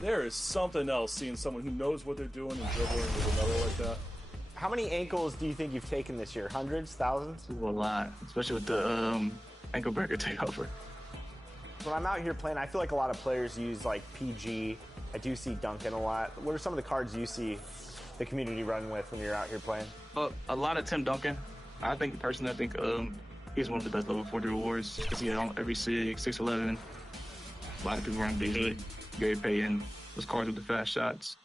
There is something else seeing someone who knows what they're doing and dribbling with another like that. How many ankles do you think you've taken this year? Hundreds? Thousands? A lot, especially with the ankle breaker takeover. When I'm out here playing, I feel like a lot of players use like PG. I do see Duncan a lot. What are some of the cards you see the community run with when you're out here playing? A lot of Tim Duncan. I think he's one of the best level 40 rewards because he had every 6'11". A lot of people run Beasley, Gary Payton, those cards with the fast shots.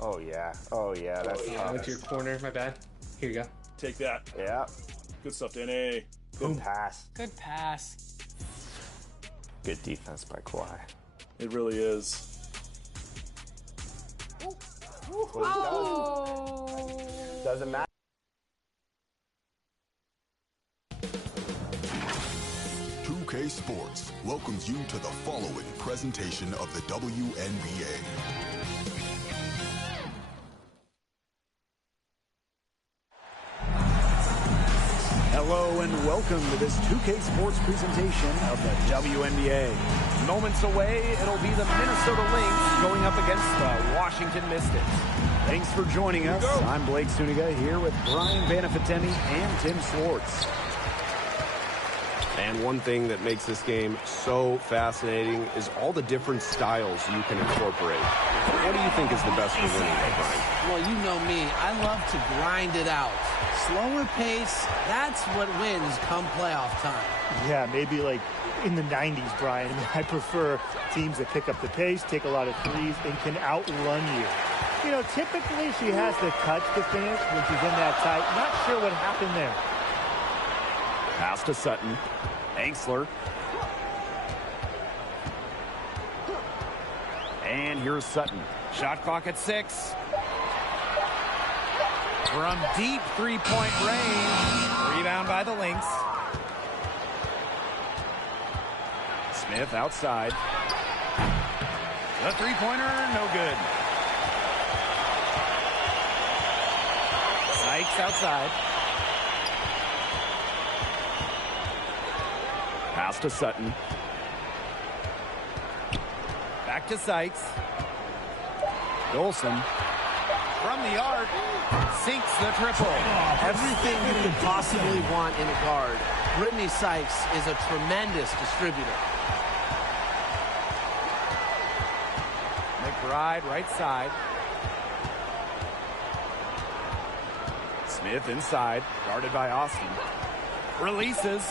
Oh yeah, that's I went to your corner, my bad. Here you go. Take that. Yeah. Good stuff, Danny. Good pass. Good pass. Good defense by Kawhi. It really is. Oh. Doesn't matter. Sports welcomes you to the following presentation of the WNBA. Hello and welcome to this 2K Sports presentation of the WNBA. Moments away, it'll be the Minnesota Lynx going up against the Washington Mystics. Thanks for joining us. I'm Blake Suniga here with Brian Banafitemi and Tim Swartz. And one thing that makes this game so fascinating is all the different styles you can incorporate. What do you think is the best for winning, Brian? Well, you know me. I love to grind it out. Slower pace, that's what wins come playoff time. Yeah, maybe like in the 90s, Brian. I prefer teams that pick up the pace, take a lot of threes, and can outrun you. You know, typically she has the touch to finish when she's in that tight. Not sure what happened there. Pass to Sutton. Angsler. And here's Sutton. Shot clock at 6. From deep three-point range. Rebound by the Lynx. Smith outside. The three-pointer, no good. Sykes outside. Pass to Sutton. Back to Sykes. Dolson. From the arc. Sinks the triple. Everything you could possibly want in a guard. Brittany Sykes is a tremendous distributor. McBride right side. Smith inside. Guarded by Austin. Releases.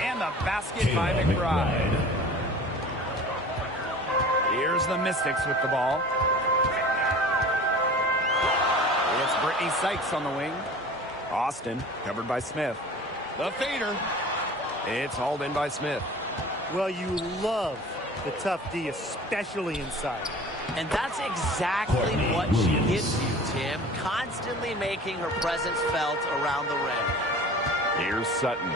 And the basket by McBride. Here's the Mystics with the ball. It's Brittany Sykes on the wing. Austin covered by Smith. The fader. It's hauled in by Smith. Well, you love the tough D, especially inside. And that's exactly what she gives you, Tim. Constantly making her presence felt around the rim. Here's Sutton.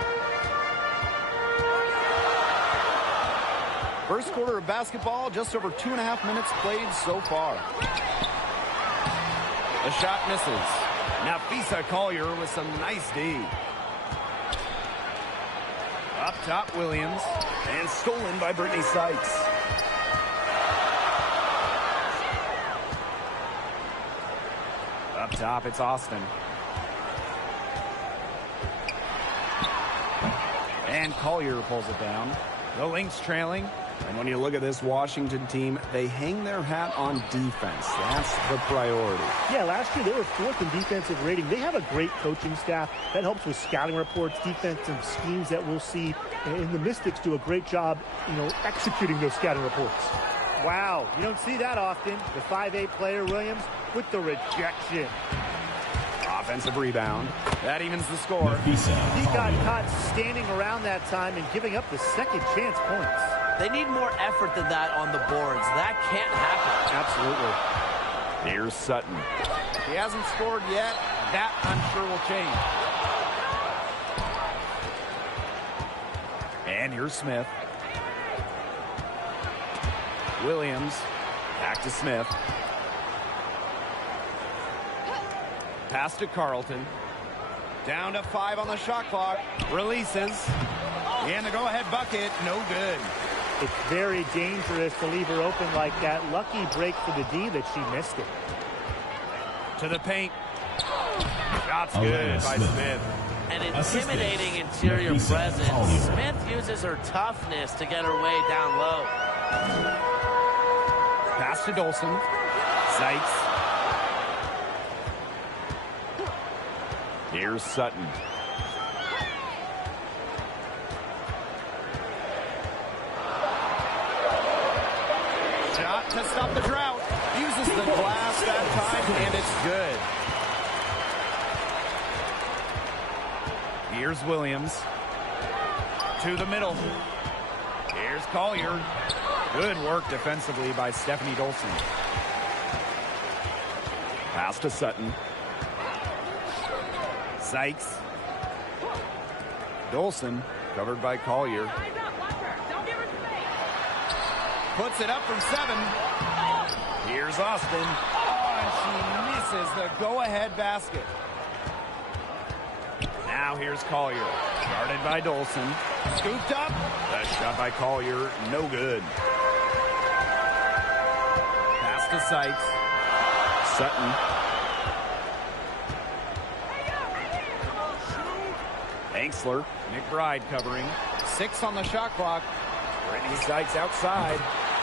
First quarter of basketball, just over 2.5 minutes played so far. The shot misses. Nafisa Collier with some nice D. Up top, Williams. And stolen by Brittany Sykes. Up top, it's Austin. And Collier pulls it down. The Lynx trailing. And when you look at this Washington team, they hang their hat on defense. That's the priority. Yeah, last year they were 4th in defensive rating. They have a great coaching staff. That helps with scouting reports, defensive schemes that we'll see. And the Mystics do a great job, executing those scouting reports. Wow, you don't see that often. The 5'8" player, Williams, with the rejection. Offensive rebound. That evens the score. He got caught standing around that time and giving up the second chance points. They need more effort than that on the boards. That can't happen. Absolutely. Here's Sutton. He hasn't scored yet. That, I'm sure, will change. And here's Smith. Williams. Back to Smith. Pass to Carlton. Down to 5 on the shot clock. Releases. And the go-ahead bucket, no good. It's very dangerous to leave her open like that. Lucky break for the D that she missed it. To the paint. Shot's good by Smith. An intimidating interior presence. Smith uses her toughness to get her way down low. Pass to Dolson. Sykes. Here's Sutton. Shot to stop the drought. Uses the glass that time, and it's good. Here's Williams. To the middle. Here's Collier. Good work defensively by Stephanie Dolson. Pass to Sutton. Sykes. Dolson, covered by Collier. Puts it up from 7. Here's Austin. Oh, and she misses the go-ahead basket. Now here's Collier. Guarded by Dolson. Scooped up. The shot by Collier, no good. Pass to Sykes. Sutton. Angsler. McBride covering. 6 on the shot clock. Brittany Sykes outside.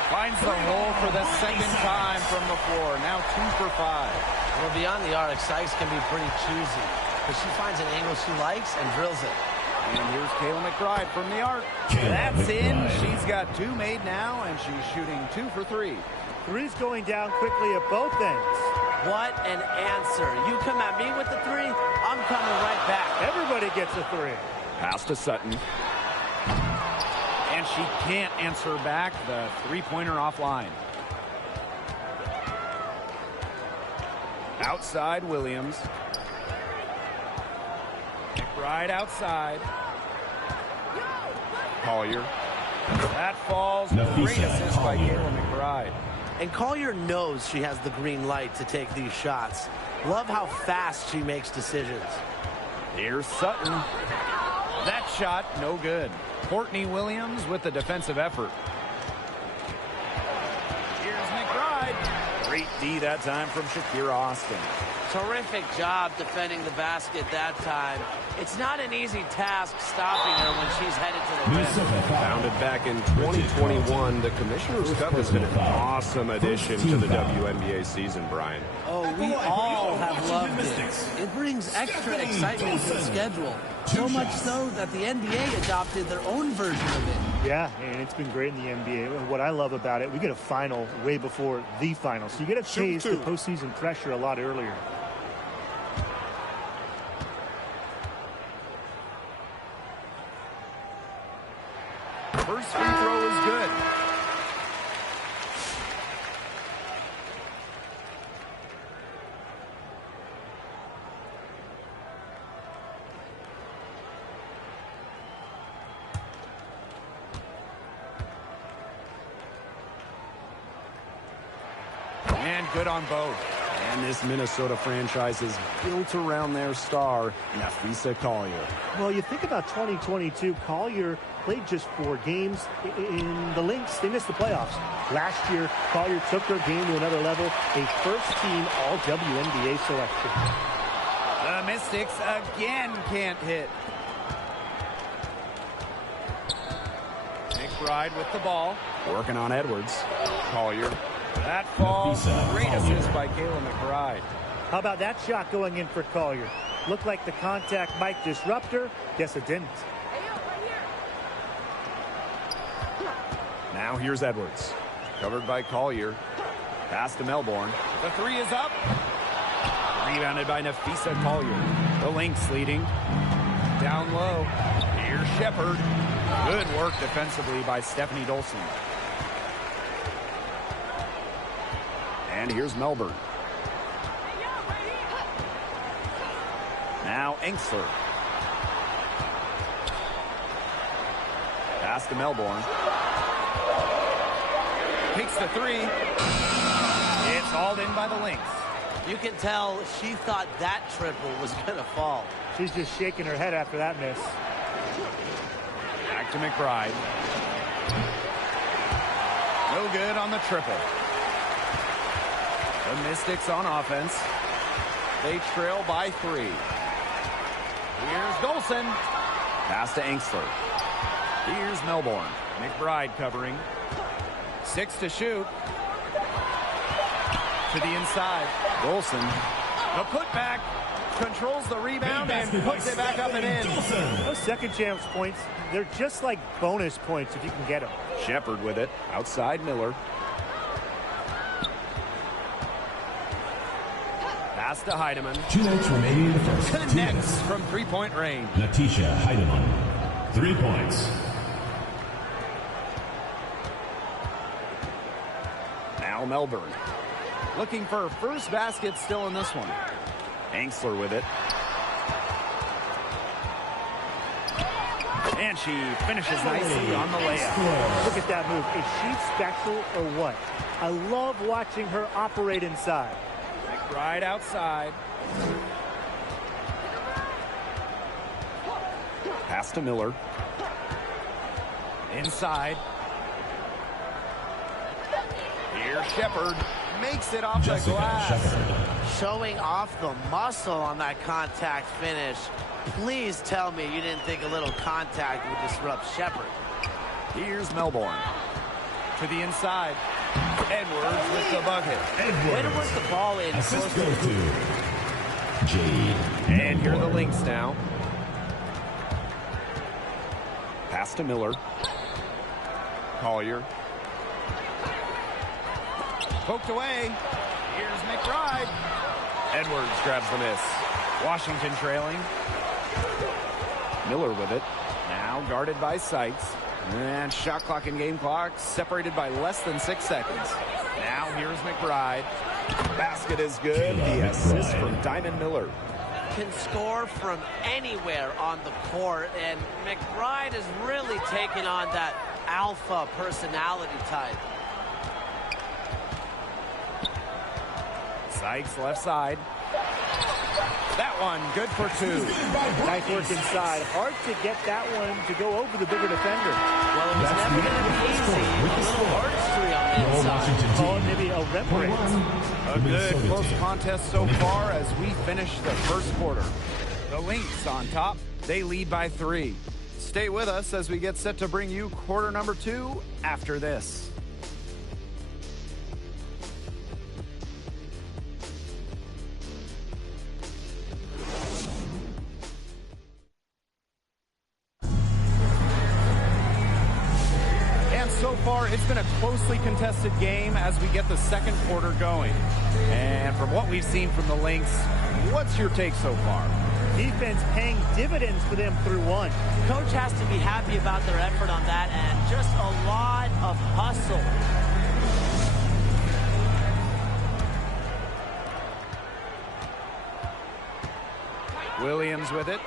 Finds the hole for the second time from the floor. Now 2 for 5. Well, beyond the arc, Sykes can be pretty choosy, but she finds an angle she likes and drills it. And here's Kayla McBride from the arc. That's in. She's got 2 made now, and she's shooting 2 for 3. Three's going down quickly at both ends. What an answer. You come at me with the 3, I'm coming right back. Everybody gets a 3. Pass to Sutton. And she can't answer back. The 3-pointer offline. Outside, Williams. McBride outside. Collier. That falls. Great assist by Kayla McBride. And Collier knows she has the green light to take these shots. Love how fast she makes decisions. Here's Sutton. That shot, no good. Courtney Williams with the defensive effort. Here's McBride. Great D that time from Shakira Austin. Terrific job defending the basket that time. It's not an easy task stopping her when she's headed to the rim. Founded back in 2021, the Commissioner's Cup has been an awesome addition to the WNBA season, Brian. Oh, we all have loved it. It brings extra excitement to the schedule. So much so that the NBA adopted their own version of it. Yeah, and it's been great in the NBA. What I love about it, we get a final way before the final. So you get a taste of postseason pressure a lot earlier. First free throw is good. And good on both. And this Minnesota franchise is built around their star, Nafisa Collier. Well, you think about 2022, Collier played just 4 games in the Lynx. They missed the playoffs. Last year, Collier took her game to another level, a first-team All-WNBA selection. The Mystics again can't hit. McBride with the ball. Working on Edwards. Collier. That falls. Great assist by Kayla McBride. How about that shot going in for Collier? Looked like the contact might disrupt her. Guess it didn't. Now here's Edwards. Covered by Collier. Pass to Melbourne. The 3 is up. Rebounded by Nafisa Collier. The Lynx leading. Down low. Here's Shepard. Good work defensively by Stephanie Dolson. And here's Melbourne. Now Angsler. Pass to Melbourne. Takes the 3. It's hauled in by the Lynx. You can tell she thought that triple was going to fall. She's just shaking her head after that miss. Back to McBride. No good on the triple. The Mystics on offense. They trail by 3. Here's Dolson. Pass to Engstler. Here's Melbourne. McBride covering. 6 to shoot. To the inside. Dolson. The putback. Controls the rebound and puts it back up and in. Those second chance points, they're just like bonus points if you can get them. Shepard with it. Outside Miller. Pass to Heidemann. 2 minutes remaining in the first. Connects from 3-point range. Natisha Heidemann. 3 points. Now Melbourne. Looking for first basket still in this one. Engstler with it. And she finishes nicely on the layup. Look at that move. Is she special or what? I love watching her operate inside. McBride outside. Pass to Miller. Inside. Here's Shepard. Makes it off the glass. Showing off the muscle on that contact finish. Please tell me you didn't think a little contact would disrupt Shepard. Here's Melbourne. To the inside. Edwards with the bucket. Way to work the ball in. Assist goes to Jade. And here are the Lynx now. Pass to Miller. Collier. Poked away. Here's McBride. Edwards grabs the miss. Washington trailing. Miller with it. Now guarded by Sykes. And shot clock and game clock separated by less than 6 seconds. Now here's McBride. Basket is good. The assist from Diamond Miller. Can score from anywhere on the court, and McBride has really taken on that alpha personality type. Sykes left side. That one good for 2. Nice work inside. Hard to get that one to go over the bigger defender. Well, it was never going to be easy. A little artistry on the inside. Oh, maybe a Rembrandt. A good close contest so far as we finish the first quarter. The Lynx on top. They lead by 3. Stay with us as we get set to bring you quarter number 2 after this. So far, it's been a closely contested game as we get the second quarter going. And from what we've seen from the Lynx, what's your take so far? Defense paying dividends for them through 1. Coach has to be happy about their effort on that, and just a lot of hustle. Williams with it.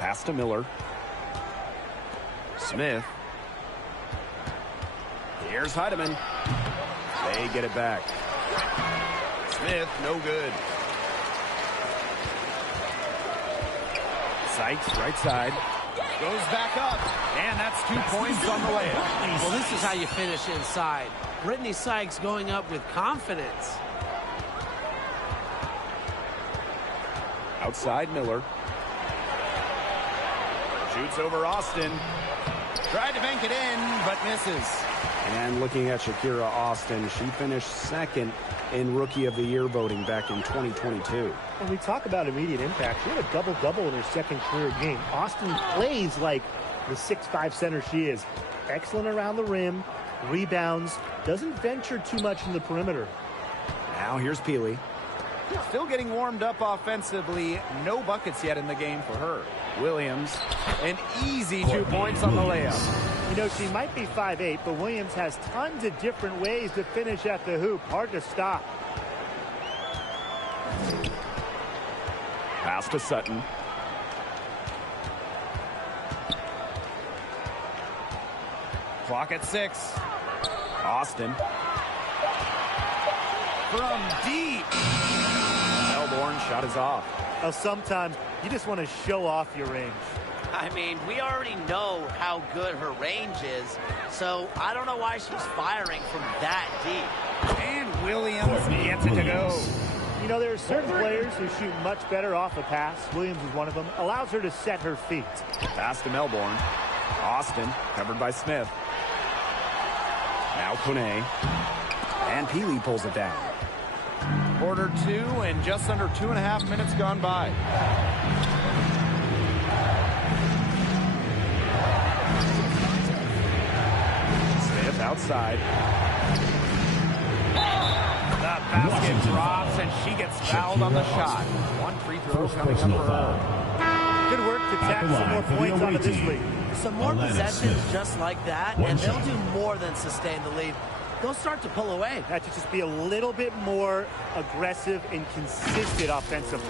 Pass to Miller. Smith. Here's Heidemann. They get it back. Smith, no good. Sykes, right side. Goes back up. And that's 2 points on the layup. Well, this is how you finish inside. Brittany Sykes going up with confidence. Outside Miller. Shoots over Austin. Tried to bank it in, but misses. And looking at Shakira Austin, she finished second in Rookie of the Year voting back in 2022. When we talk about immediate impact, she had a double-double in her second career game. Austin plays like the 6'5" center she is. Excellent around the rim, rebounds, doesn't venture too much in the perimeter. Now here's Peely. Still getting warmed up offensively. No buckets yet in the game for her. Williams, an easy 2 points on the layup. You know, she might be 5'8", but Williams has tons of different ways to finish at the hoop. Hard to stop. Pass to Sutton. Clock at 6. Austin. From deep. Melbourne shot is off. Now, sometimes you just want to show off your range. I mean, we already know how good her range is, so I don't know why she's firing from that deep. And Williams gets it to go. You know, there are certain players who shoot much better off a pass. Williams is one of them. Allows her to set her feet. Pass to Melbourne. Austin, covered by Smith. Now Kone. And Peely pulls it down. Quarter 2 and just under 2.5 minutes gone by. Smith outside. The basket drops and she gets fouled on the shot. One free throw coming up for her. Good work to tap some more points out of this lead. Some more possessions just like that, and they'll do more than sustain the lead. They'll start to pull away. Have to just be a little bit more aggressive and consistent offensively.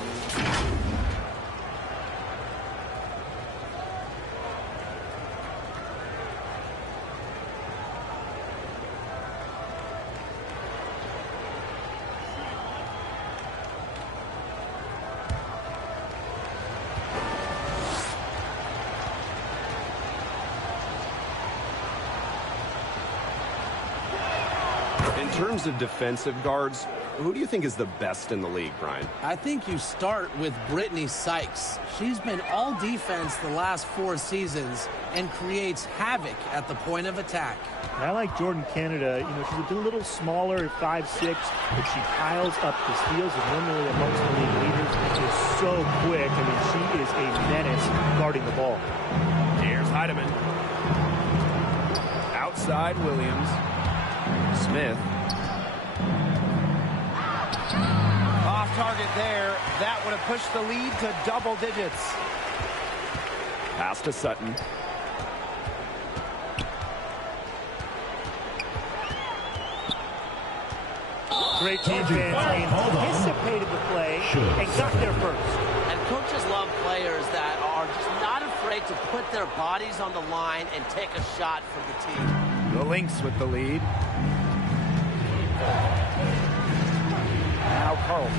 In terms of defensive guards, who do you think is the best in the league, Brian? I think you start with Brittany Sykes. She's been all defense the last 4 seasons and creates havoc at the point of attack. And I like Jordan Canada. You know, she's a little smaller, 5'6", but she piles up the steals, and normally amongst the league leaders. She's so quick. I mean, she is a menace guarding the ball. Here's Heidemann. Outside Williams. Smith. Off target there. That would have pushed the lead to double digits. Pass to Sutton. Great defense. Anticipated the play and got there first. And coaches love players that are just not afraid to put their bodies on the line and take a shot for the team. The Lynx with the lead. Now Carlton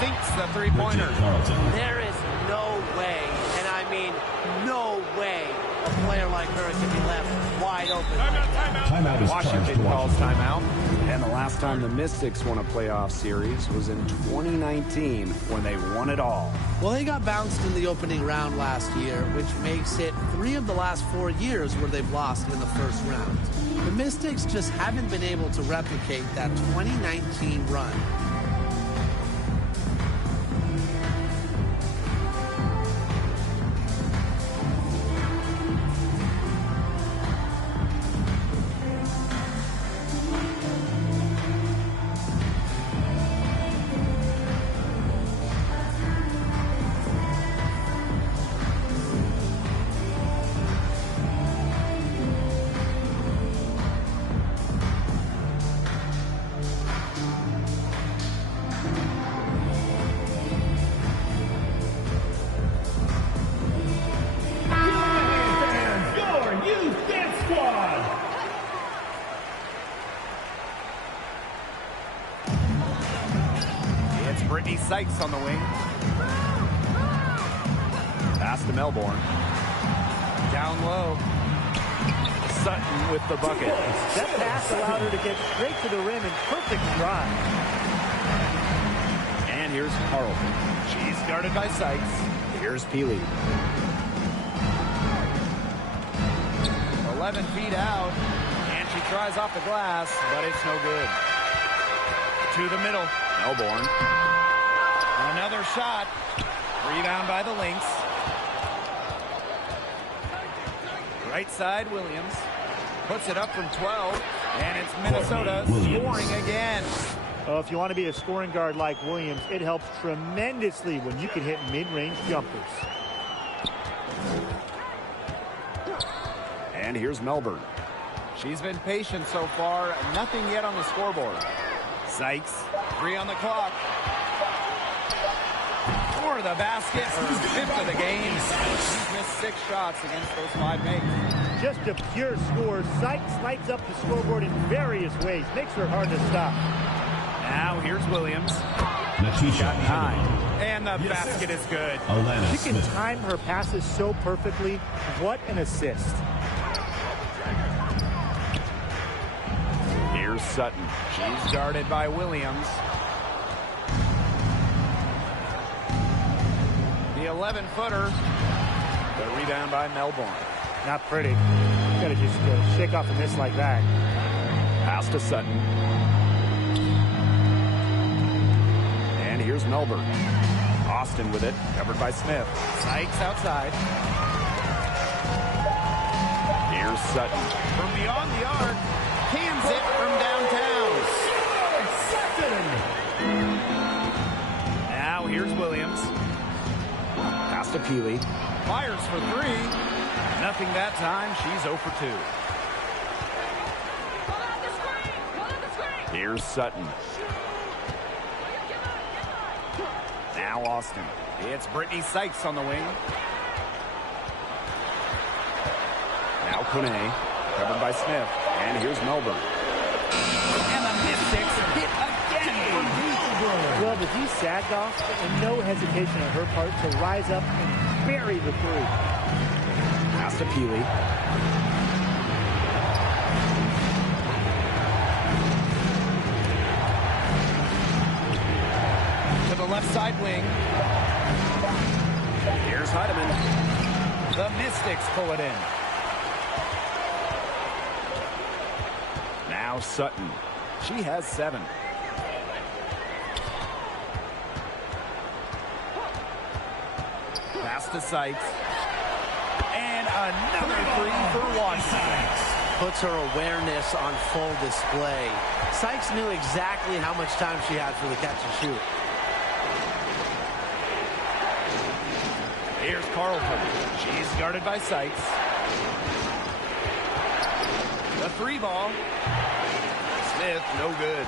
sinks the three-pointer. There is no way, and I mean no way, a player like her can be left wide open. Timeout is Washington calls timeout. And the last time the Mystics won a playoff series was in 2019 when they won it all. Well, they got bounced in the opening round last year, which makes it 3 of the last 4 years where they've lost in the first round. The Mystics just haven't been able to replicate that 2019 run. Brittany Sykes on the wing. Pass to Melbourne. Down low. Sutton with the bucket. That pass allowed her to get straight to the rim in perfect stride. And here's Carlton. She's guarded by Sykes. Here's Peely. 11 feet out. And she tries off the glass, but it's no good. To the middle. Melbourne. Another shot. Rebound by the Lynx. Right side, Williams. Puts it up from 12. And it's Minnesota scoring again. Oh, if you want to be a scoring guard like Williams, it helps tremendously when you can hit mid-range jumpers. And here's Melbourne. She's been patient so far. Nothing yet on the scoreboard. Sykes, 3 on the clock. For the basket, her 5th of the game. She's missed 6 shots against those 5 makes. Just a pure score. Sykes lights up the scoreboard in various ways. Makes her hard to stop. Now here's Williams. Got 9. And the basket is good. She can time her passes so perfectly. What an assist. Here's Sutton. She's guarded by Williams. The 11-footer. The rebound by Melbourne. Not pretty. Got to just shake off a miss like that. Pass to Sutton. And here's Melbourne. Austin with it, covered by Smith. Sykes outside. Here's Sutton. From beyond the arc, cans it from downtown. Now here's Williams. Pass to Peely. Fires for 3. Nothing that time. She's 0 for 2. Here's Sutton. Now Austin. It's Brittany Sykes on the wing. Now Kone, covered by Smith. And here's Melbourne. And the Mystics hit again from deep. Well, the D sagged off, and no hesitation on her part to rise up and bury the 3. Pass to Peely. To the left side wing. Here's Heidemann. The Mystics pull it in. Now Sutton. She has 7. Pass to Sykes. And another 3 for Washington. Puts her awareness on full display. Sykes knew exactly how much time she had for the catch and shoot. Here's Carlton. She's guarded by Sykes. The 3 ball. Smith, no good.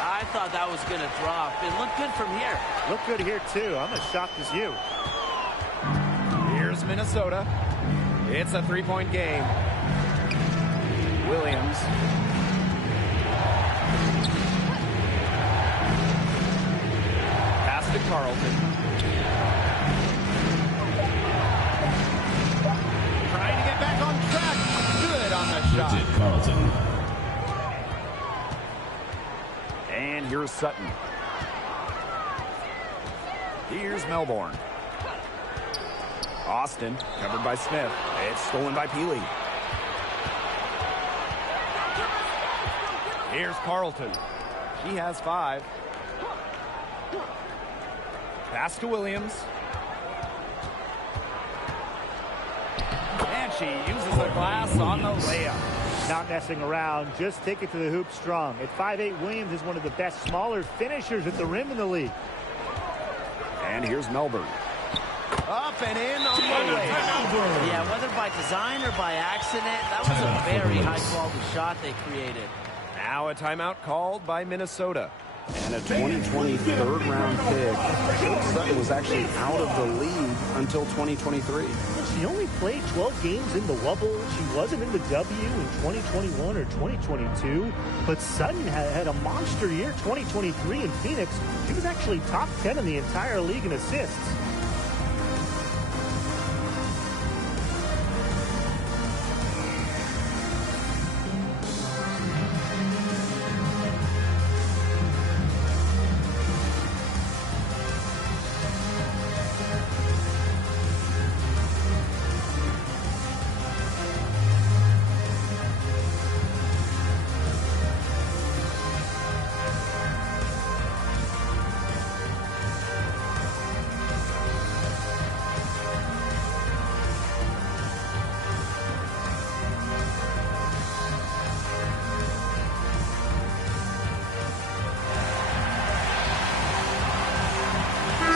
I thought that was going to drop. It looked good from here. Looked good here, too. I'm as shocked as you. Here's Minnesota. It's a 3-point game. Williams. Pass to Carlton. Trying to get back on track. Good on the shot. Carlton. And here's Sutton. Here's Melbourne. Austin, covered by Smith. It's stolen by Peely. Here's Carlton. She has 5. Pass to Williams. And she uses the glass on the layup. Not messing around, just take it to the hoop strong. At 5'8", Williams is one of the best smaller finishers at the rim in the league. And here's Melbourne. Up and in on the way. Yeah, whether by design or by accident, that was a very high-quality shot they created. Now a timeout called by Minnesota. And a 2020 third-round pick. Sutton was actually out of the league until 2023. She only played 12 games in the Wubble. She wasn't in the W in 2021 or 2022. But Sutton had a monster year 2023 in Phoenix. She was actually top 10 in the entire league in assists.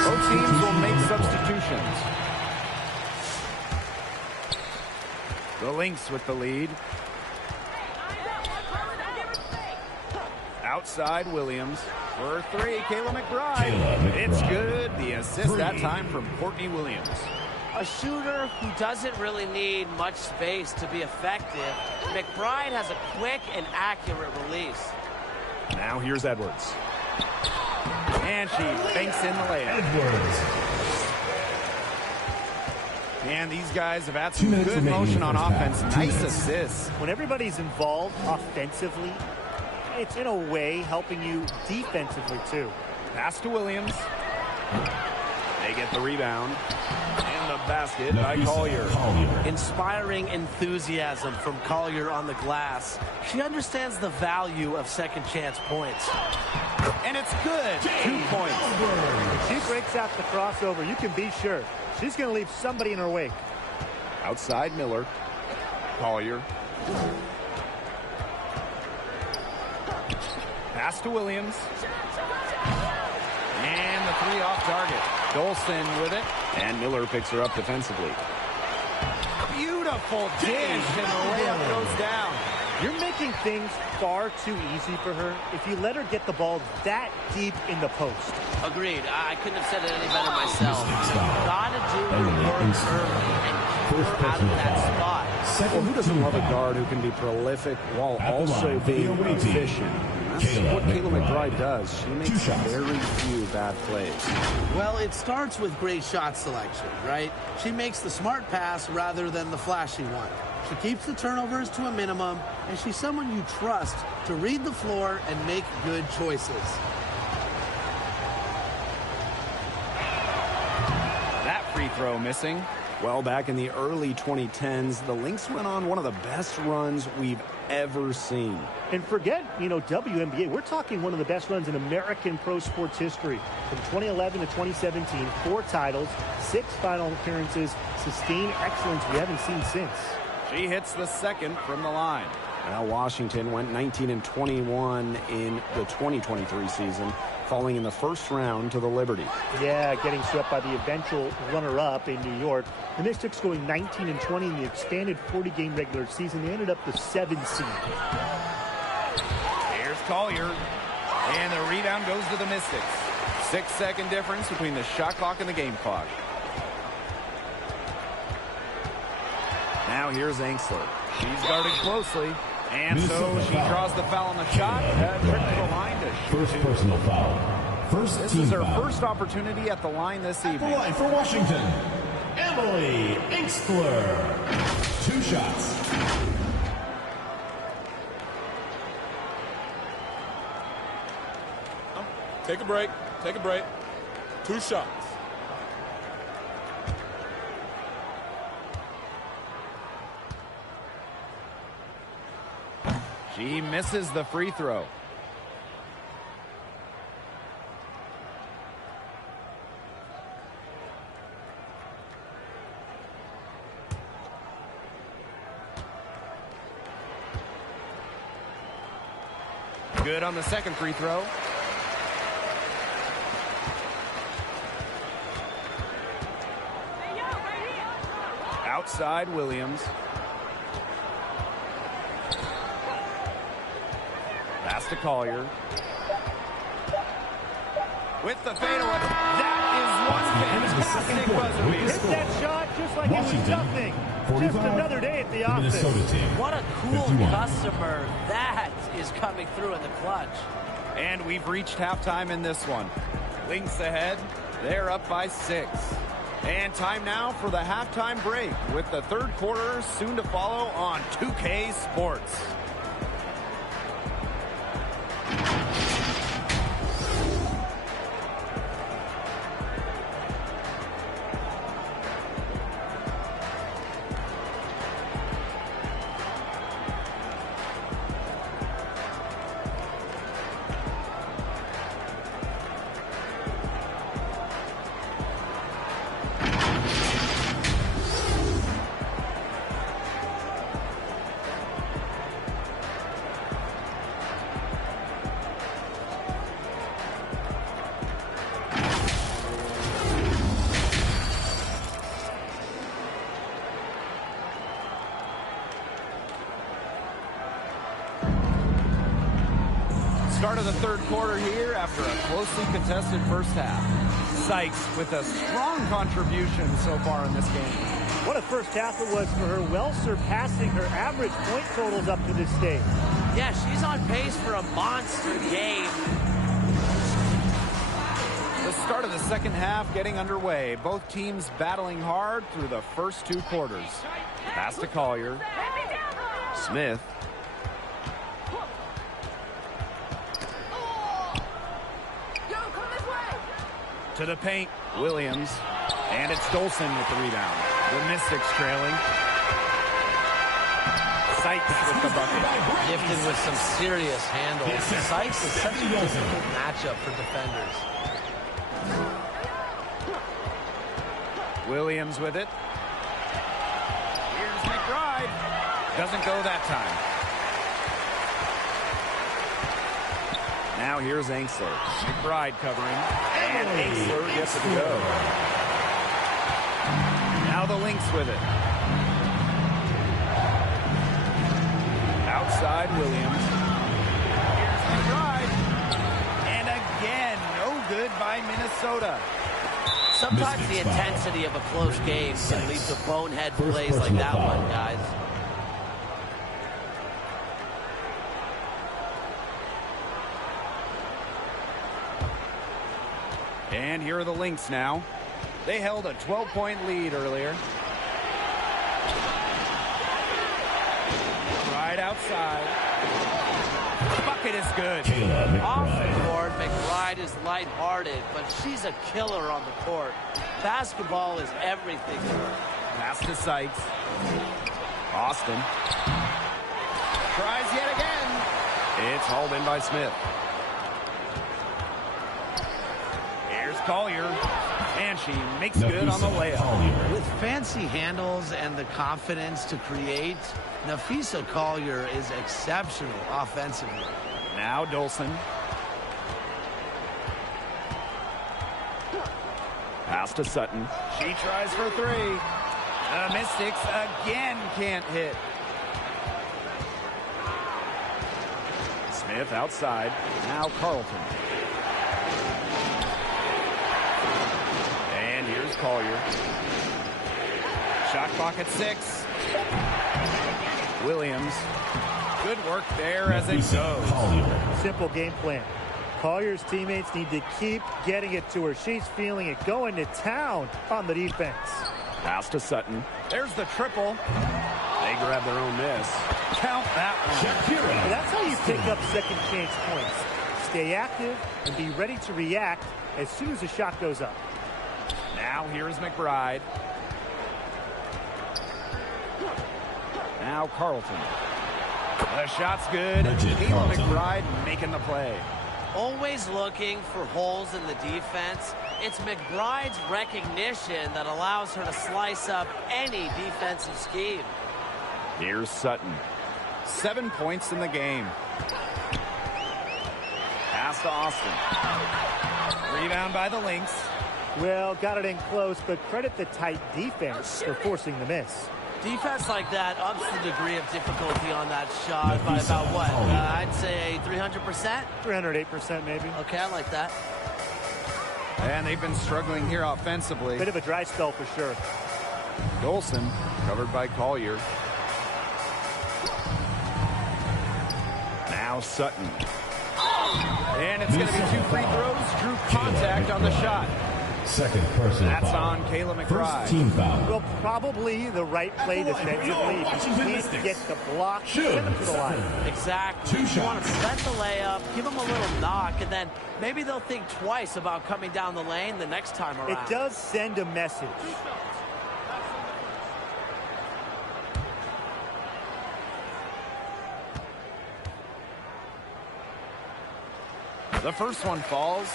Both teams will make substitutions. The Lynx with the lead. Outside Williams for 3, Kayla McBride. It's good. The assist that time from Courtney Williams. A shooter who doesn't really need much space to be effective. McBride has a quick and accurate release. Now here's Edwards. And she banks in the layup. Edwards. And these guys have had some good motion on offense. Nice assists. When everybody's involved offensively, it's in a way helping you defensively too. Pass to Williams. They get the rebound. And the basket by Collier. Inspiring enthusiasm from Collier on the glass. She understands the value of second chance points. And it's good. 2 points. If she breaks out the crossover, you can be sure she's going to leave somebody in her wake. Outside Miller. Collier. Pass to Williams. And the three off target. Dolson with it. And Miller picks her up defensively. Beautiful dish, and the layup goes down. You're making things far too easy for her if you let her get the ball that deep in the post. Agreed. I couldn't have said it any better myself. Gotta do your work early and keep her out of that spot. Well, who doesn't love a guard who can be prolific while also being efficient? That's what Kayla McBride does. She makes very few bad plays. Well, it starts with great shot selection, right? She makes the smart pass rather than the flashy one. She keeps the turnovers to a minimum, and she's someone you trust to read the floor and make good choices. That free throw missing. Well, back in the early 2010s, the Lynx went on one of the best runs we've ever seen. And forget, WNBA, we're talking one of the best runs in American pro sports history. From 2011 to 2017, 4 titles, 6 final appearances, sustained excellence we haven't seen since. She hits the second from the line. Well, Washington went 19-21 in the 2023 season, falling in the first round to the Liberty. Yeah, getting swept by the eventual runner-up in New York. The Mystics going 19-20 in the expanded 40-game regular season. They ended up the 7th seed. Here's Collier, and the rebound goes to the Mystics. 6-second difference between the shot clock and the game clock. Now here's Angsler. She's guarded closely, and so she draws the foul on the shot. Trip to the line to shoot. First personal foul. First This team is her foul. first opportunity at the line this evening. The line for Washington, Emily Angsler. 2 shots. Take a break. Take a break. 2 shots. She misses the free throw. Good on the second free throw. Outside Williams. Pass to Collier. With the fadeaway. That is one fantastic buzzer beater. Hit that shot just like Washington, it was nothing. 45, Just another day at the the office. Minnesota team. What a cool 51. customer that is coming through in the clutch. And we've reached halftime in this one. Lynx ahead. They're up by 6. And time now for the halftime break with the third quarter soon to follow on 2K Sports. Start of the third quarter here after a closely contested first half. Sykes with a strong contribution so far in this game. What a first half it was for her, well surpassing her average point totals up to this stage. Yeah, she's on pace for a monster game. second half getting underway. Both teams battling hard through the first 2 quarters. Pass to Collier. Smith. To the paint, Williams. And it's Dolson with the rebound. The Mystics trailing. Sykes with the bucket. Gifted with some serious handles. Sykes is such a difficult matchup for defenders. Williams with it. Here's McBride. Doesn't go that time. Now here's Angsler. McBride covering. And Angsler gets it to go. Now the Lynx with it. Outside Williams. Here's McBride. And again, no good by Minnesota. Sometimes the intensity of a close game can lead to bonehead plays like that one, guys. And here are the Lynx now. They held a 12-point lead earlier. Right outside. The bucket is good. Off the board, McBride is lighthearted, but she's a killer on the court. Basketball is everything to her. Pass to Sykes. Austin. Tries yet again. It's hauled in by Smith. Here's Collier. And she makes good on the layup. With fancy handles and the confidence to create, Nafisa Collier is exceptional offensively. Now Dolson. Pass to Sutton. She tries for 3. The Mystics again can't hit. Smith outside. Now Carlton. And here's Collier. Shot clock at 6. Williams. Good work there as it goes. Simple game plan. Collier's teammates need to keep getting it to her. She's feeling it, going to town on the defense. Pass to Sutton. There's the triple. They grab their own miss. Count that one. That's how you pick up second chance points. Stay active and be ready to react as soon as the shot goes up. Now here's McBride. Now Carlton. The shot's good. Kayla McBride making the play. Always looking for holes in the defense. It's McBride's recognition that allows her to slice up any defensive scheme. Here's Sutton. 7 points in the game. Pass to Austin. Rebound by the Lynx. Well, got it in close, but credit the tight defense for forcing the miss. Defense like that ups the degree of difficulty on that shot by about what? I'd say 300%? 308% maybe. Okay, I like that. And they've been struggling here offensively. Bit of a dry spell for sure. Dolson covered by Collier. Now Sutton. And it's going to be 2 free throws. Drew contact on the shot. Second personal That's foul. on Kayla McBride. First team foul. Well, probably the right play defensively. If you can't get the block, send them to the line. Exactly. You want to set the layup, give them a little knock, and then maybe they'll think twice about coming down the lane the next time around. It does send a message. The first one falls.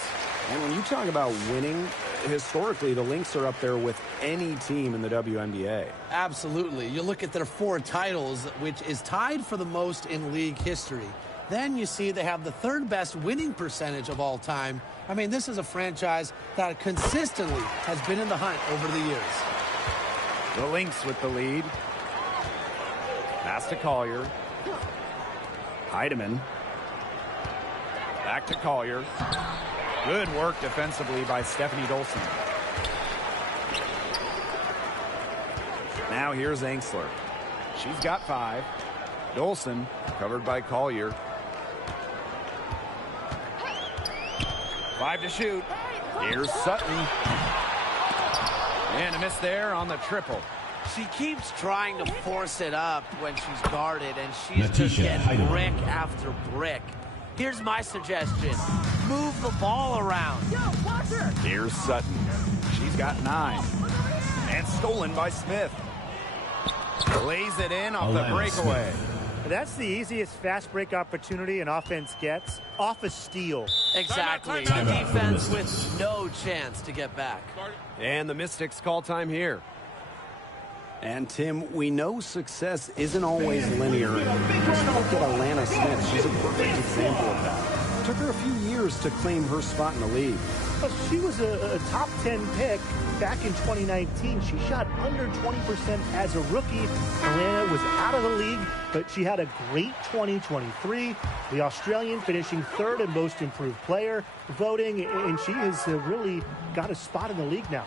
And when you talk about winning, historically, the Lynx are up there with any team in the WNBA. Absolutely. You look at their 4 titles, which is tied for the most in league history. Then you see they have the 3rd best winning percentage of all time. I mean, this is a franchise that consistently has been in the hunt over the years. The Lynx with the lead. Pass to Collier. Heidemann. Back to Collier. Good work defensively by Stephanie Dolson. Now here's Angsler. She's got 5. Dolson covered by Collier. 5 to shoot. Here's Sutton. And a miss there on the triple. She keeps trying to force it up when she's guarded, and she's just getting brick after brick. Here's my suggestion. Move the ball around. Here's Sutton. She's got 9. And stolen by Smith. Lays it in off the breakaway. That's the easiest fast break opportunity an offense gets, off a steal. Exactly. The defense with no chance to get back. And the Mystics call time here. And Tim, we know success isn't always linear. Just look at Alana Smith. She's a perfect example of that. Took her a few years to claim her spot in the league. Well, she was a top 10 pick back in 2019. She shot under 20% as a rookie. Alana was out of the league, but she had a great 2023. The Australian finishing 3rd in most improved player voting, and she has really got a spot in the league now.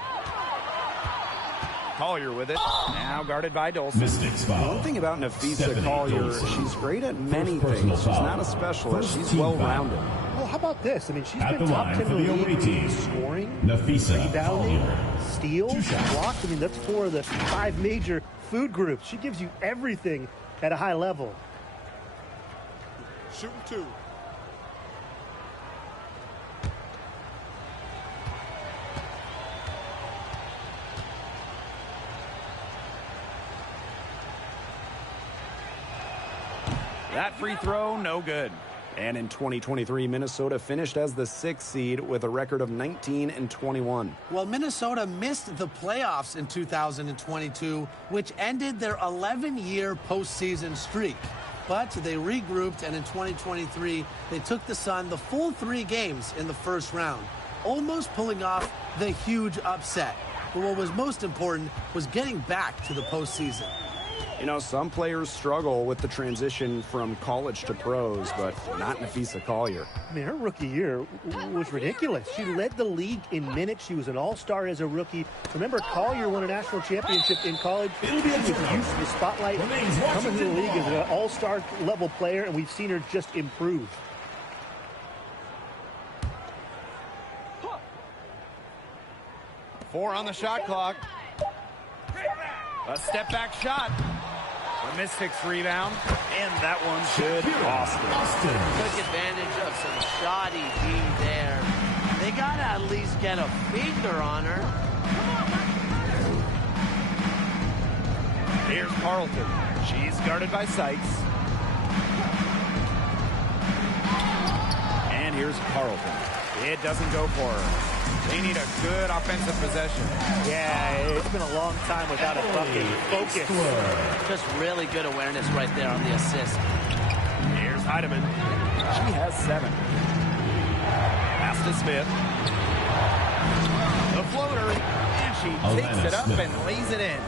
Collier with it. Now guarded by Dolson. One thing about Nafisa Collier, she's great at many things. She's not a specialist. She's well-rounded. Well, how about this? I mean, she's been top 10 in the league in scoring, rebounding, steals, blocks. I mean, that's 4 of the 5 major food groups. She gives you everything at a high level. Shooting 2. That free throw, no good. And in 2023, Minnesota finished as the 6th seed with a record of 19-21. Well, Minnesota missed the playoffs in 2022, which ended their 11-year postseason streak. But they regrouped, and in 2023, they took the Sun the full 3 games in the first round, almost pulling off the huge upset. But what was most important was getting back to the postseason. You know, some players struggle with the transition from college to pros, but not Nafisa Collier. I mean, her rookie year was ridiculous. She led the league in minutes. She was an all-star as a rookie. Remember, Collier won a national championship in college. It'll be a use of the spotlight. Coming to the league as an all-star level player, and we've seen her just improve. Four on the shot clock. A step back shot. The Mystics rebound. And that one's good. Austin. Took advantage of some shoddy D there. They got to at least get a finger on her. Here's Carlton. She's guarded by Sykes. And here's Carlton. It doesn't go for her. They need a good offensive possession. Yeah, it's been a long time without a bucket. Focus. Just really good awareness right there on the assist. Here's Heidemann. She has 7. Pass to Smith. The floater. And she takes it up and lays it in.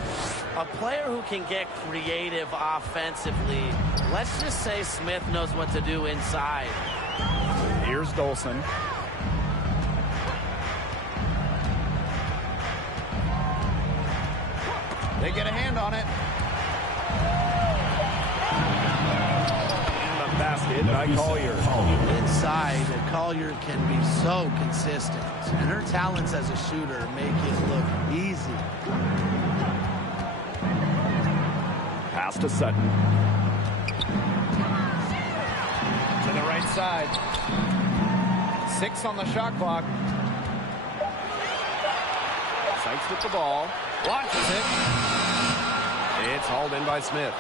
A player who can get creative offensively. Let's just say Smith knows what to do inside. Here's Dolson. They get a hand on it. And the basket by Collier. Inside, Collier can be so consistent. And her talents as a shooter make it look easy. Pass to Sutton. To the right side. 6 on the shot clock. Sykes with the ball. Launches it. It's hauled in by Smith.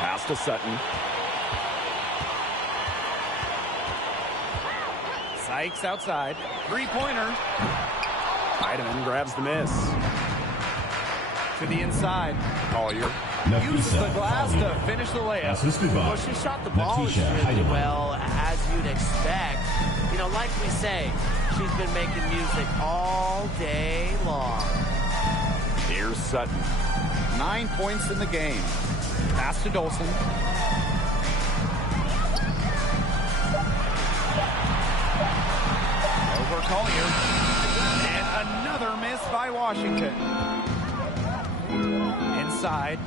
Pass to Sutton. Sykes outside. 3-pointer. Heidemann grabs the miss. To the inside. Collier uses the glass to finish the layup. Well, she shot the ball really well, as you'd expect. You know, like we say, she's been making music all day long. Here's Sutton. 9 points in the game. Pass to Dolson. Over Collier. And another miss by Washington. Inside.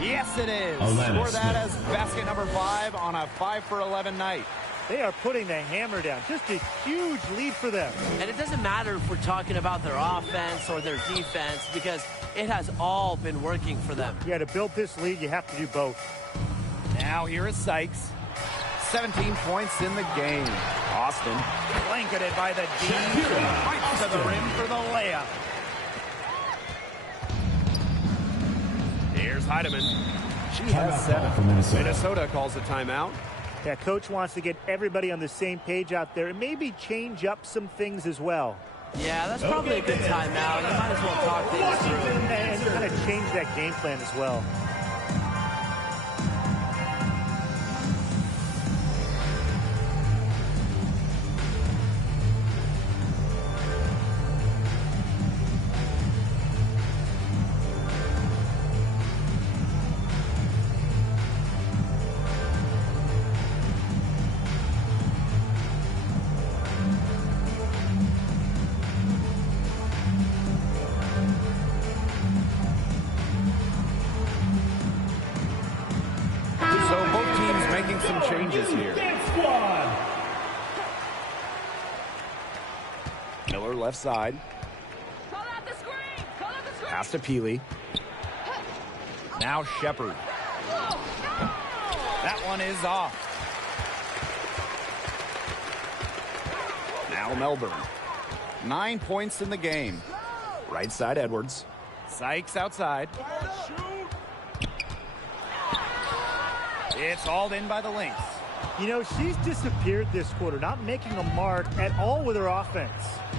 Yes, it is. Score that as basket number 5 on a 5 for 11 night. They are putting the hammer down. Just a huge lead for them. And it doesn't matter if we're talking about their offense or their defense, because it has all been working for them. Yeah, to build this lead, you have to do both. Now here is Sykes. 17 points in the game. Austin blanketed by the D. Right to the rim for the layup. Here's Heidemann. She has 7. Minnesota calls a timeout. Yeah, coach wants to get everybody on the same page out there and maybe change up some things as well. Yeah, that's probably a good timeout. You might as well talk things through. And kind of change that game plan as well. Changes here. Miller left side. Pass to Peely. Now Shepard. That one is off. Now Melbourne. 9 points in the game. Right side Edwards. Sykes outside. It's hauled in by the Lynx. You know, she's disappeared this quarter, not making a mark at all with her offense.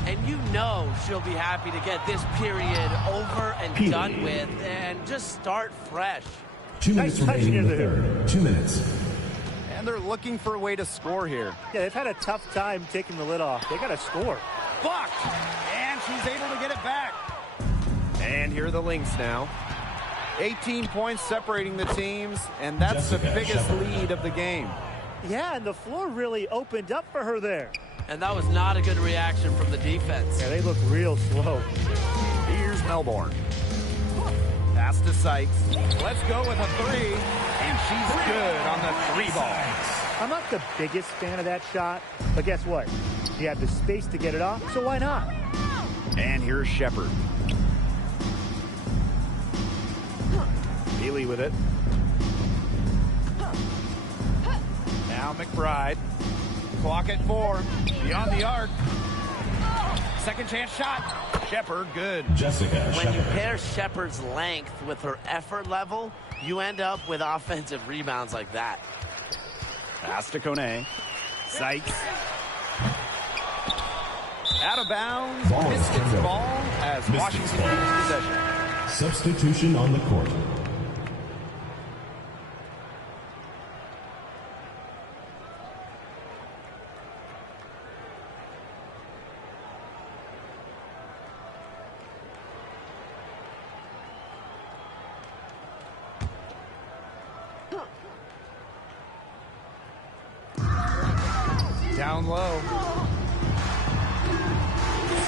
And you know she'll be happy to get this period over and done with and just start fresh. 2 minutes remaining in the third. 2 minutes. And they're looking for a way to score here. Yeah, they've had a tough time taking the lid off. They got to score. Blocked. And she's able to get it back. And here are the Lynx now. 18 points separating the teams, and that's the biggest lead of the game. Yeah, and the floor really opened up for her there. And that was not a good reaction from the defense. Yeah, they look real slow. Here's Melbourne. Pass to Sykes. Let's go with a 3, and she's good on the 3 ball. I'm not the biggest fan of that shot, but guess what? You have the space to get it off, so why not? And here's Shepard. Healy with it. Now McBride. Clock at 4. Beyond the arc. Second chance shot. Shepard, good. When you pair Shepard's length with her effort level, you end up with offensive rebounds like that. Pass to Kone. Sykes. Out of bounds. Pistons ball as Washington keeps possession. Substitution on the court. Down low.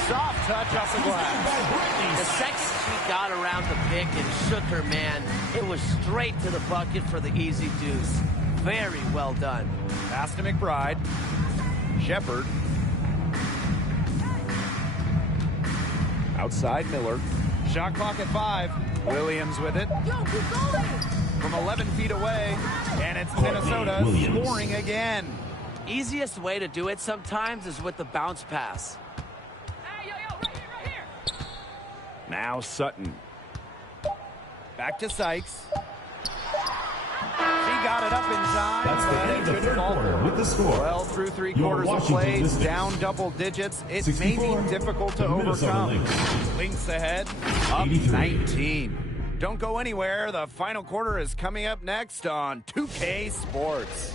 Soft touch off the glass. The second she got around the pick and shook her man, it was straight to the bucket for the easy deuce. Very well done. Pass to McBride. Shepard. Outside Miller. Shot clock at 5. Williams with it. From 11 feet away. And it's Minnesota scoring again. Easiest way to do it sometimes is with the bounce pass. Now Sutton. Back to Sykes. She got it up in time. That's the end of the third quarter with the score. Well, through 3 quarters of play, down double digits, it may be difficult to overcome. Lynx ahead, up 19. Don't go anywhere. The final quarter is coming up next on 2K Sports.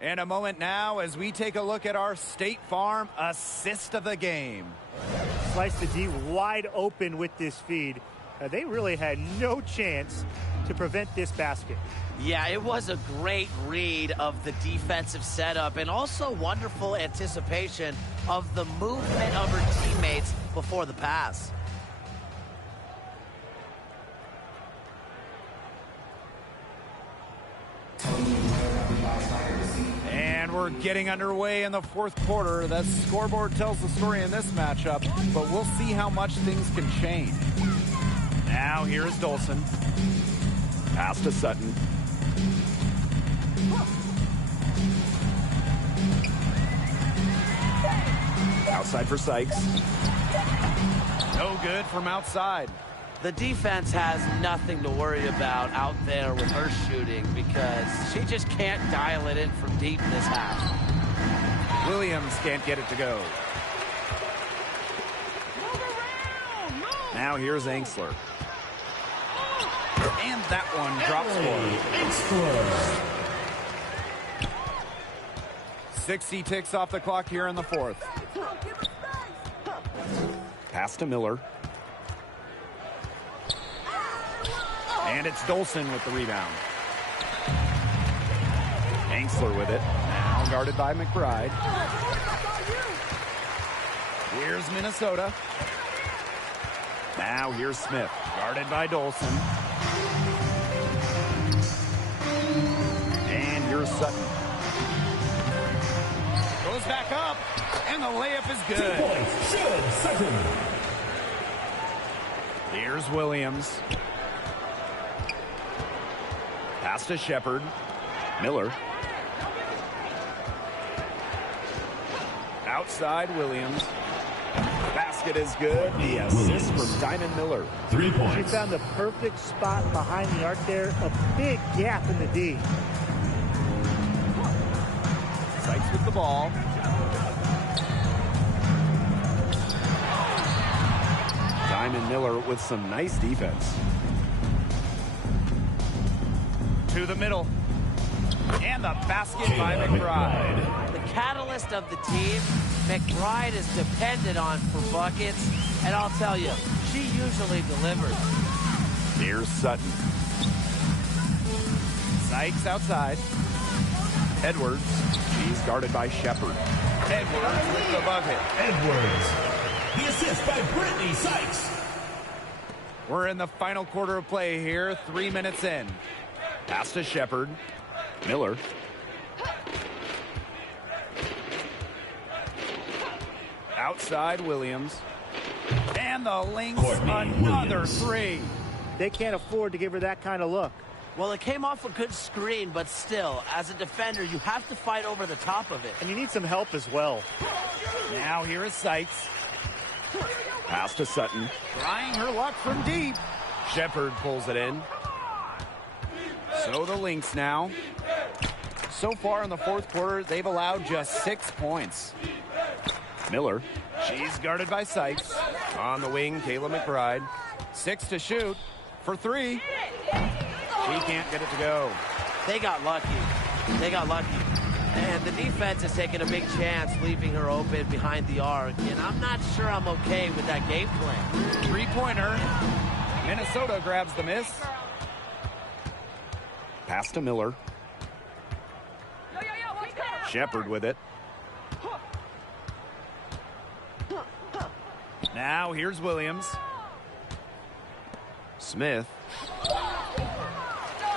And a moment now as we take a look at our State Farm assist of the game. sliced the D wide open with this feed. They really had no chance to prevent this basket. Yeah, it was a great read of the defensive setup and also wonderful anticipation of the movement of her teammates before the pass. And we're getting underway in the fourth quarter. That scoreboard tells the story in this matchup, but we'll see how much things can change. Now here's Dolson. Pass to Sutton. Outside for Sykes. No good from outside. The defense has nothing to worry about out there with her shooting because she just can't dial it in from deep this half. Williams can't get it to go. Now here's Angsler. And that one drops for 60 ticks off the clock here in the fourth. Pass to Miller. And it's Dolson with the rebound. Angsler with it. Now guarded by McBride. Here's Minnesota. Now here's Smith. Guarded by Dolson. And here's Sutton. Goes back up. And the layup is good. 2 points. Good, Sutton. Here's Williams. Pass to Shepard. Miller. Outside Williams. Basket is good. The assist from Diamond Miller. 3 points. She found the perfect spot behind the arc there. A big gap in the D. Sykes with the ball. Diamond Miller with some nice defense. To the middle. And the basket by McBride. The catalyst of the team, McBride is depended on for buckets, and I'll tell you, she usually delivers. Here's Sutton. Sykes outside. Edwards. She's guarded by Shepard. Edwards with the bucket. Edwards. The assist by Brittany Sykes. We're in the final quarter of play here, 3 minutes in. Pass to Shepard. Miller. Outside Williams. And the Lynx, another three. They can't afford to give her that kind of look. Well, it came off a good screen, but still, as a defender, you have to fight over the top of it. And you need some help as well. Now here is Sykes. Pass to Sutton. Trying her luck from deep. Shepard pulls it in. So the Lynx now. So far in the fourth quarter, they've allowed just 6 points. Miller. She's guarded by Sykes. On the wing, Kayla McBride. 6 to shoot for 3. She can't get it to go. They got lucky. They got lucky. And the defense is taking a big chance, leaving her open behind the arc. And I'm not sure I'm okay with that game plan. Three-pointer. Minnesota grabs the miss. Pass to Miller. Shepard with it. Now here's Williams. Smith.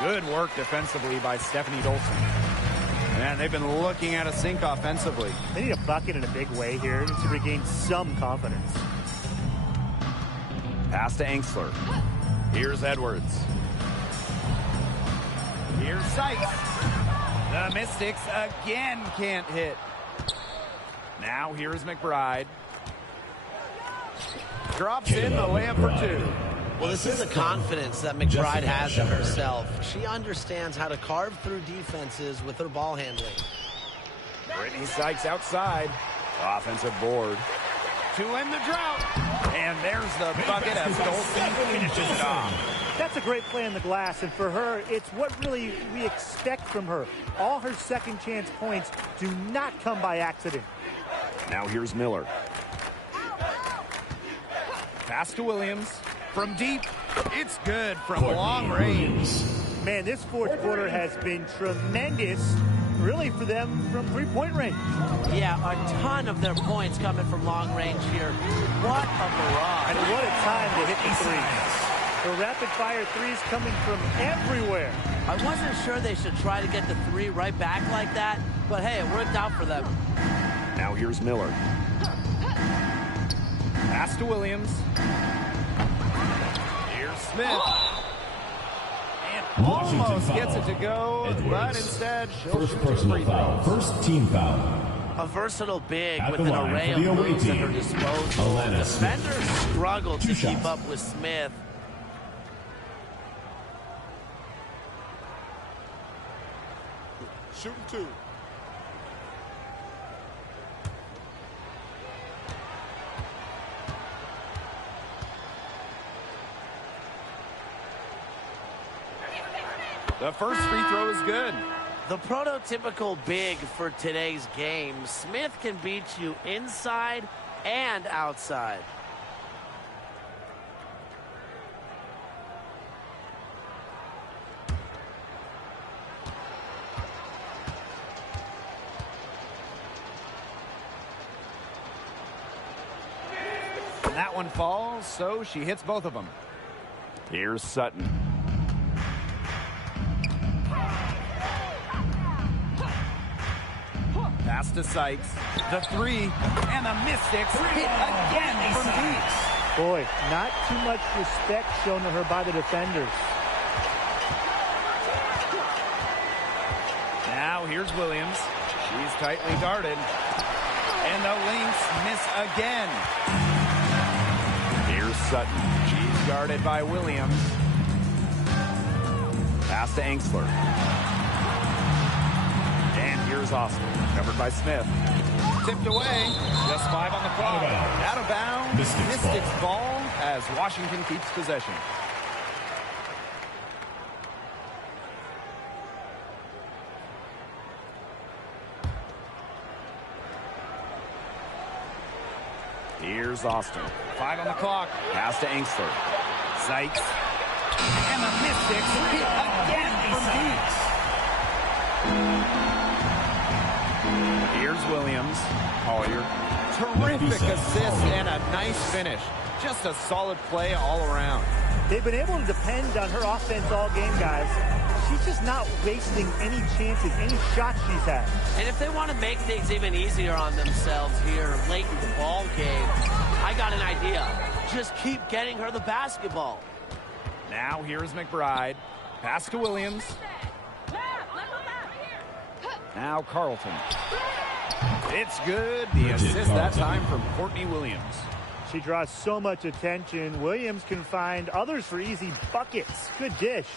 Good work defensively by Stephanie Dolson. Man, they've been looking at a sink offensively. They need a bucket in a big way here to regain some confidence. Pass to Angsler. Here's Edwards. Here's Sykes. The Mystics again can't hit. Now here's McBride. Drops in the layup for 2. Well, this is a confidence that McBride has in herself. She understands how to carve through defenses with her ball handling. Brittany Sykes outside. Offensive board. To end the drought. And there's the bucket as Dolson finishes it off. That's a great play in the glass, and for her, it's what really we expect from her. All her second chance points do not come by accident. Now here's Miller. Pass to Williams. From deep, it's good from long range. Man, this fourth quarter has been tremendous, really, for them from three-point range. Yeah, a ton of their points coming from long range here. What a barrage. And what a time to hit the threes. The rapid-fire threes coming from everywhere. I wasn't sure they should try to get the three right back like that, but hey, it worked out for them. Now here's Miller. Pass to Williams. Here's Smith. And almost gets it to go, but instead she'll shoot a free throw. First team foul. A versatile big At with the an line array for of the away moves at her team, disposal. Defenders struggled to keep shots. up with Smith. Shooting two. The first free throw is good. The prototypical big for today's game. Smith can beat you inside and outside. And that one falls, so she hits both of them. Here's Sutton. Pass to Sykes. The three, and the Mystics hit again from deep. Boy, not too much respect shown to her by the defenders. Now here's Williams. She's tightly guarded. And the Lynx miss again. Here's Sutton. She's guarded by Williams. Pass to Angsler. And here's Austin. Covered by Smith. Tipped away. Just 5 on the clock. Out of bounds. Mystics ball as Washington keeps possession. Here's Austin. 5 on the clock. Pass to Angsler. Sykes. And the Mystics hit again from deep. Here's Williams. Collier. Terrific assist and a nice finish. Just a solid play all around. They've been able to depend on her offense all game, guys. She's just not wasting any chances, any shots she's had. And if they want to make things even easier on themselves here late in the ball game, I got an idea. Just keep getting her the basketball. Now here's McBride. Pass to Williams. Now Carlton. It's good. The assist that time from Courtney Williams. She draws so much attention. Williams can find others for easy buckets. Good dish.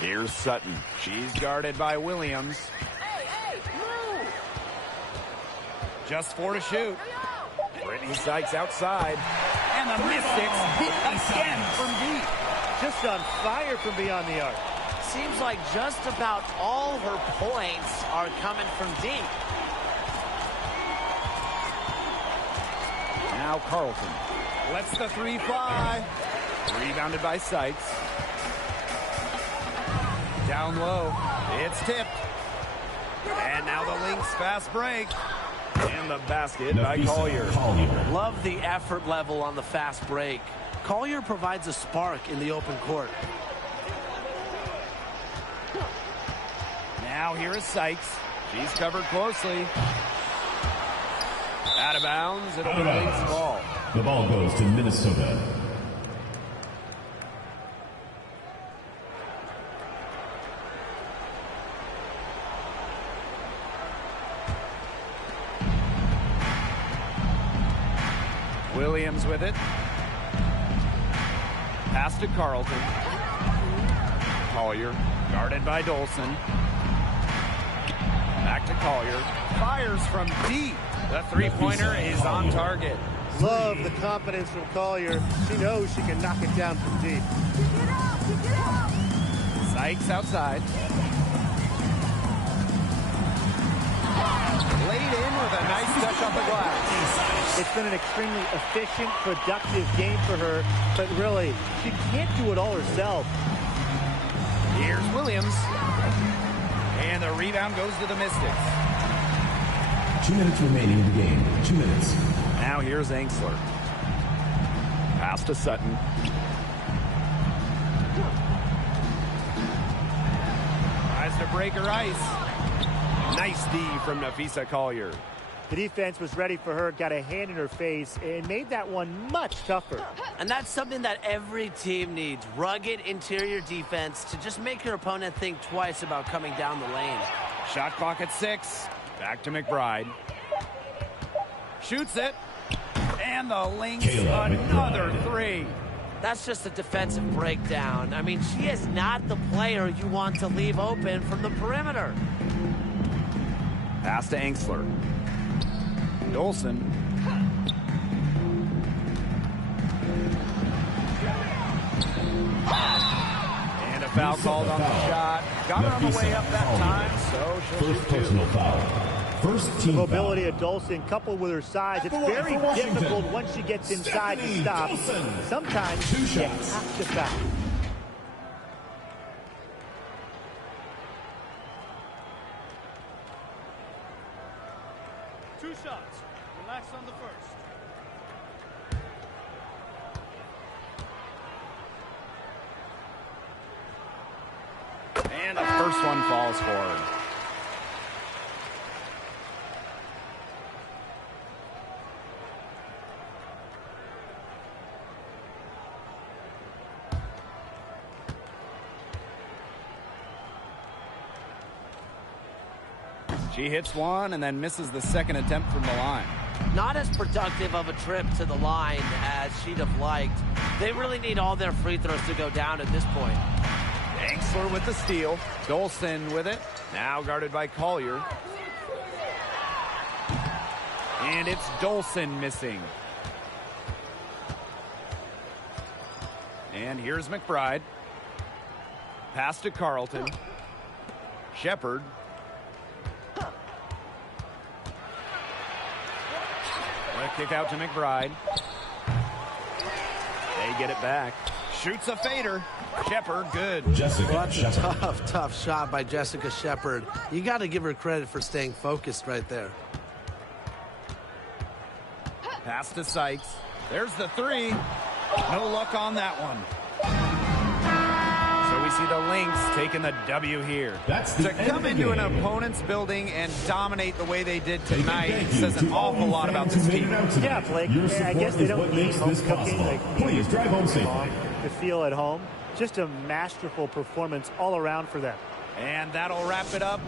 Here's Sutton. She's guarded by Williams. Just 4 to shoot. Brittany Sykes outside. And the Mystics hit again from deep. Just on fire from beyond the arc. Seems like just about all her points are coming from deep. Now Carlton lets the three fly. Rebounded by Sykes. Down low. It's tipped. And now the Lynx fast break. And the basket by Collier. Love the effort level on the fast break. Collier provides a spark in the open court. Now here is Sykes. She's covered closely. Out of bounds. It'll be Lynx ball. The ball goes to Minnesota. Williams with it. Pass to Carlton. Collier, guarded by Dolson. Back to Collier. Fires from deep. The three-pointer is on target. Love the confidence from Collier. She knows she can knock it down from deep. Sykes outside. Laid in with a nice touch off the glass. It's been an extremely efficient, productive game for her, but really, she can't do it all herself. Here's Williams. And the rebound goes to the Mystics. 2 minutes remaining in the game. 2 minutes. Now here's Angsler. Pass to Sutton. Tries to break her ice. Nice D from Nafisa Collier. The defense was ready for her, got a hand in her face, and made that one much tougher. And that's something that every team needs. Rugged interior defense to just make your opponent think twice about coming down the lane. Shot clock at 6. Back to McBride. Shoots it. And the Lynx, another 3. That's just a defensive breakdown. I mean, she is not the player you want to leave open from the perimeter. Pass to Angsler. Dolson. And a foul called on the shot. Got her on the way up that time, so she'll First personal foul. First team Mobility foul. of Dolson, coupled with her size, it's very difficult once she gets inside to stop. Sometimes you have to foul. Two shots. Relax on the first. And the first one falls forward. She hits one and then misses the second attempt from the line. Not as productive of a trip to the line as she'd have liked. They really need all their free throws to go down at this point. Angsler with the steal. Dolson with it. Now guarded by Collier. And it's Dolson missing. And here's McBride. Pass to Carlton. Shepard. A kick out to McBride. They get it back. Shoots a fader. Shepard, good. Well, that's a tough shot by Jessica Shepard. You got to give her credit for staying focused right there. Pass to Sykes. There's the 3. No luck on that one. So we see the Lynx taking the W here. To come into an opponent's building and dominate the way they did tonight says an awful lot about this team. Yeah, Blake, I guess they don't need home cooking. Please drive home safely. To feel at home. Just a masterful performance all around for them. And that'll wrap it up